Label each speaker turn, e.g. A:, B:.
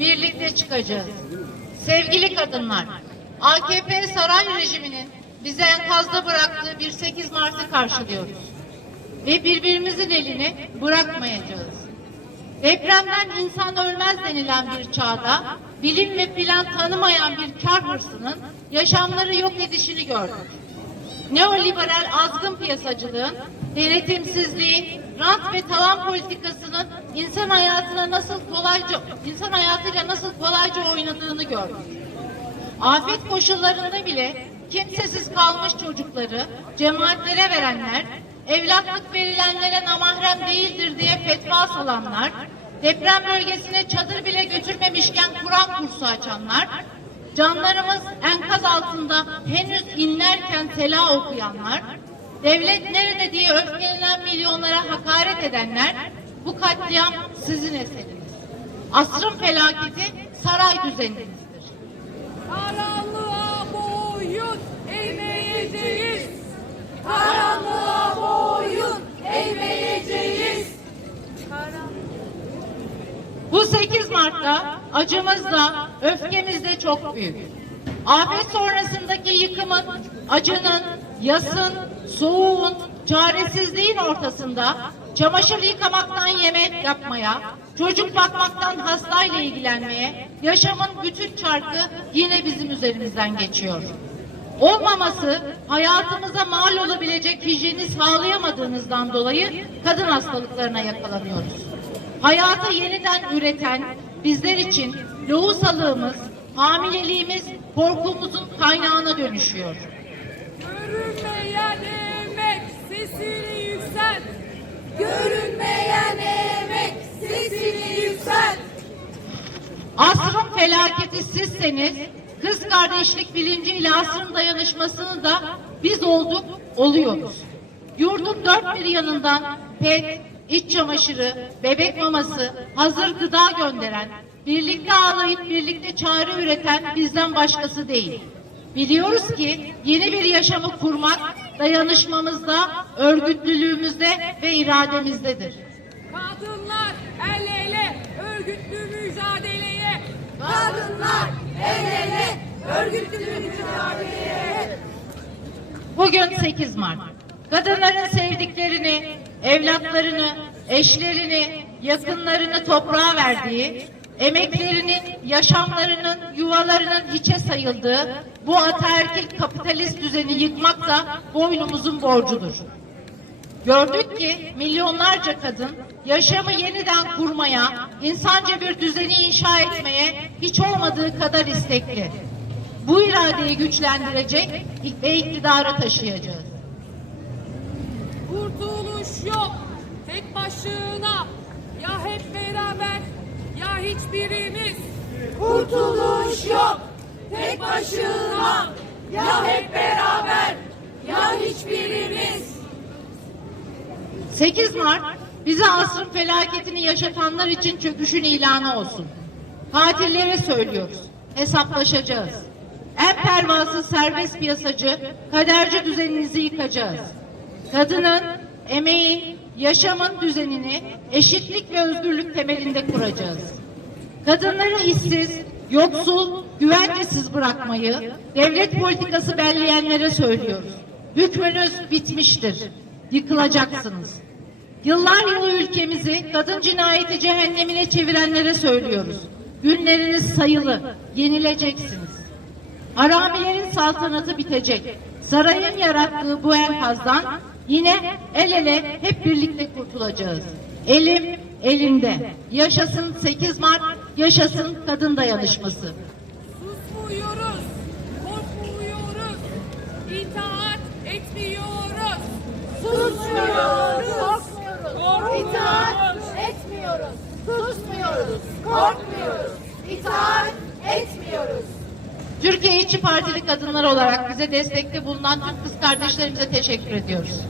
A: birlikte çıkacağız. Sevgili kadınlar, AKP saray rejiminin bize enkazda bıraktığı bir 8 Mart'ı karşılıyoruz. Ve birbirimizin elini bırakmayacağız. Depremden insan ölmez denilen bir çağda bilim ve plan tanımayan bir kar hırsının yaşamları yok edişini gördük. Neoliberal azgın piyasacılığın, denetimsizliğin, rant ve talan politikasının insan hayatına nasıl kolayca insan hayatıyla nasıl kolayca oynadığını gördük. Afet koşullarında bile kimsesiz kalmış çocukları cemaatlere verenler, evlatlık verilenlere namahrem değildir diye fetva salanlar, deprem bölgesine çadır bile götürmemişken Kur'an kursu açanlar, canlarımız enkaz altında henüz inlerken tela okuyanlar, devlet nerede diye öfkelenen milyonlara hakaret edenler, bu katliam sizin eseriniz. Asrın felaketi saray düzeninizdir.
B: Karanlığa boyun eğmeyeceğiz. Karanlığa boyun eğmeyeceğiz.
A: Bu 8 Mart'ta acımız da öfkemiz de çok büyük. Afet sonrasındaki yıkımın, acının, yasın, soğuğun, çaresizliğin ortasında çamaşır yıkamaktan yemek yapmaya, çocuk bakmaktan hastayla ilgilenmeye, yaşamın bütün çarkı yine bizim üzerimizden geçiyor. Olmaması hayatımıza mal olabilecek hijyeni sağlayamadığınızdan dolayı kadın hastalıklarına yakalanıyoruz. Hayatı yeniden üreten bizler için lohusalığımız, hamileliğimiz korkumuzun kaynağına dönüşüyor. Felaketi sizseniz, kız kardeşlik bilinciyle asrın dayanışmasını da biz olduk, oluyoruz. Yurdun dört bir yanından pet, iç çamaşırı, bebek maması, hazır gıda gönderen, birlikte ağlayıp birlikte çare üreten bizden başkası değil. Biliyoruz ki yeni bir yaşamı kurmak dayanışmamızda, örgütlülüğümüzde ve irademizdedir.
C: Kadınlar el ele örgütlü mücadeleye. Kadınlar el ele.
A: Bugün 8 Mart. Kadınların sevdiklerini, evlatlarını, eşlerini, yakınlarını toprağa verdiği, emeklerinin, yaşamlarının, yuvalarının hiçe sayıldığı bu ataerkil kapitalist düzeni yıkmak da boynumuzun borcudur. Gördük ki milyonlarca kadın yaşamı yeniden kurmaya, insanca bir düzeni inşa etmeye hiç olmadığı kadar istekli. Bu iradeyi güçlendirecek ve iktidara taşıyacağız.
D: Kurtuluş yok tek başına. Ya hep beraber ya hiçbirimiz. Kurtuluş yok tek başına. Ya hep beraber ya hiçbirimiz.
A: 8 Mart bize asrın felaketini yaşatanlar için çöküşün ilanı olsun. Katillere söylüyoruz. Hesaplaşacağız. En pervasız serbest piyasacı, kaderci düzeninizi yıkacağız. Kadının, emeğin, yaşamın düzenini eşitlik ve özgürlük temelinde kuracağız. Kadınları işsiz, yoksul, güvencesiz bırakmayı devlet politikası belleyenlere söylüyoruz. Hükmünüz bitmiştir. Yıkılacaksınız. Yıllar yılı ülkemizi kadın cinayeti cehennemine çevirenlere söylüyoruz. Günleriniz sayılı, yenileceksiniz. Haramilerin saltanatı bitecek. Sarayın yarattığı bu enkazdan yine el ele hep birlikte kurtulacağız. Elim elinde. Yaşasın 8 Mart, yaşasın kadın dayanışması.
E: Korkmuyoruz, itaat etmiyoruz.
A: Türkiye İşçi Partili kadınlar olarak bize destekte bulunan tüm kız kardeşlerimize teşekkür ediyoruz.